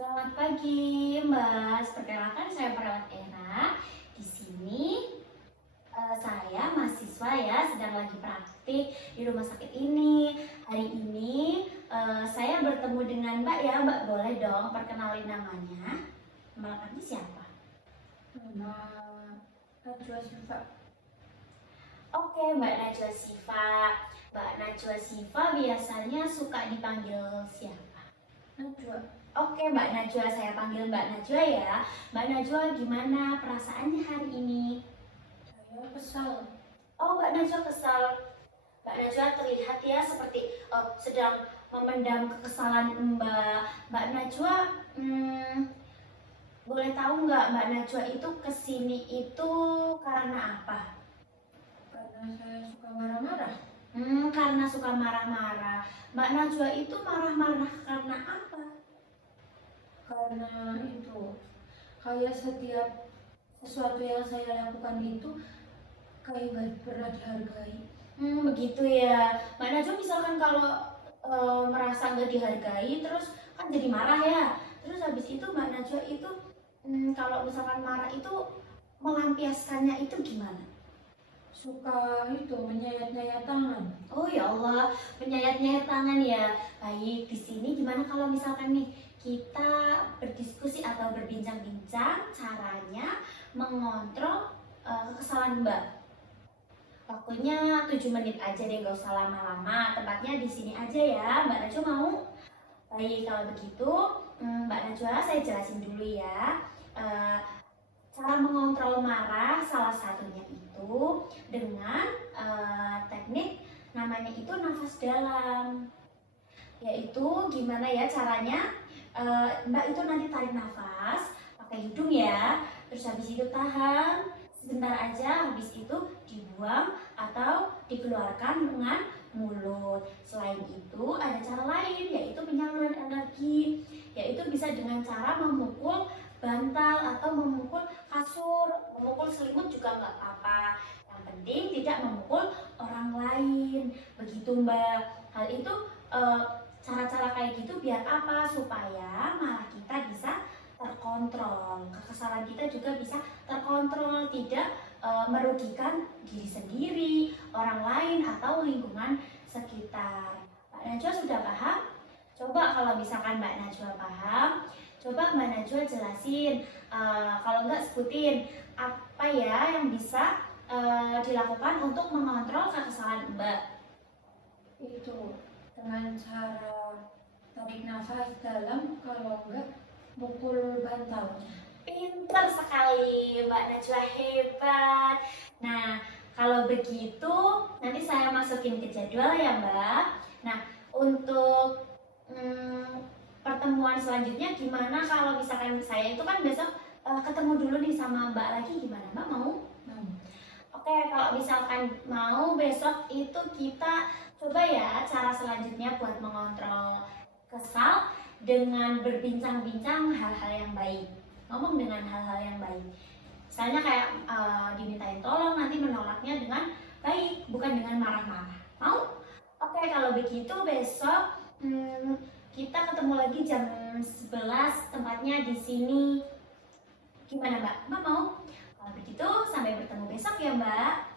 Selamat pagi, Mbak. Perkenalkan saya Perawat Era. Di sini saya mahasiswa ya, sedang lagi praktik di rumah sakit ini. Hari ini saya bertemu dengan Mbak ya. Mbak boleh dong perkenalin namanya. Mbak lengkapnya siapa? Nama Najwa Syifa. Oke, Mbak Najwa Syifa. Mbak Najwa Syifa biasanya suka dipanggil siapa? Najwa. Oke, Mbak Najwa, saya panggil Mbak Najwa ya. Mbak Najwa, gimana perasaannya hari ini? Saya kesal. Oh, Mbak Najwa kesal. Mbak Najwa terlihat ya seperti sedang memendam kekesalan Mbak. Mbak Najwa, boleh tahu nggak Mbak Najwa itu kesini itu karena apa? Karena saya suka marah-marah. Karena suka marah-marah. Mbak Najwa itu marah-marah karena apa? Karena itu kayak setiap sesuatu yang saya lakukan itu kayak nggak pernah dihargai. Begitu ya. Mbak Najwa misalkan kalau merasa nggak dihargai terus kan jadi marah ya. Terus habis itu Mbak Najwa itu kalau misalkan marah itu melampiaskannya itu gimana? Suka itu menyayat-nyayat tangan. Oh ya Allah, menyayat-nyayat tangan ya. Baik, di sini gimana kalau misalkan nih kita berdiskusi atau berbincang-bincang caranya mengontrol kekesalan Mbak. Waktunya 7 menit aja deh, gak usah lama-lama. Tempatnya di sini aja ya, Mbak Najwa mau? Baik, kalau begitu Mbak Najwa saya jelasin dulu ya. Cara mengontrol marah salah satunya itu dengan teknik namanya itu nafas dalam. Yaitu gimana ya caranya? Mbak itu nanti tarik nafas pakai hidung ya, terus habis itu tahan sebentar aja, habis itu dibuang atau dikeluarkan dengan mulut. Selain itu ada cara lain yaitu penyaluran energi, yaitu bisa dengan cara memukul bantal atau memukul kasur, memukul selimut juga nggak apa-apa. Yang penting tidak memukul orang lain, begitu Mbak. Hal itu cara-cara kayak gitu biar apa? Supaya marah kita bisa terkontrol, kekesalan kita juga bisa terkontrol, tidak merugikan diri sendiri, orang lain atau lingkungan sekitar. Mbak Najwa sudah paham? Coba kalau misalkan Mbak Najwa paham, coba Mbak Najwa jelasin, kalau enggak sebutin apa ya yang bisa dilakukan untuk mengontrol kekesalan Mbak. Itu dengan cara tarik nafas dalam, kalau enggak mukul bantal. Pinter sekali Mbak Najwa, hebat. Nah, kalau begitu nanti saya masukin ke jadwal ya Mbak. Nah, untuk pertemuan selanjutnya gimana kalau misalkan saya itu kan besok ketemu dulu nih sama Mbak lagi, gimana Mbak mau? Oke, kalau misalkan mau besok itu kita coba ya cara selanjutnya buat mengontrol kesal dengan berbincang-bincang hal-hal yang baik. Ngomong dengan hal-hal yang baik. Misalnya kayak dimintain tolong, nanti menolaknya dengan baik, bukan dengan marah-marah. Mau? Oke, kalau begitu besok kita ketemu lagi jam 11, tempatnya di sini. Gimana Mbak? Mbak mau? Kalau begitu sampai bertemu besok ya Mbak.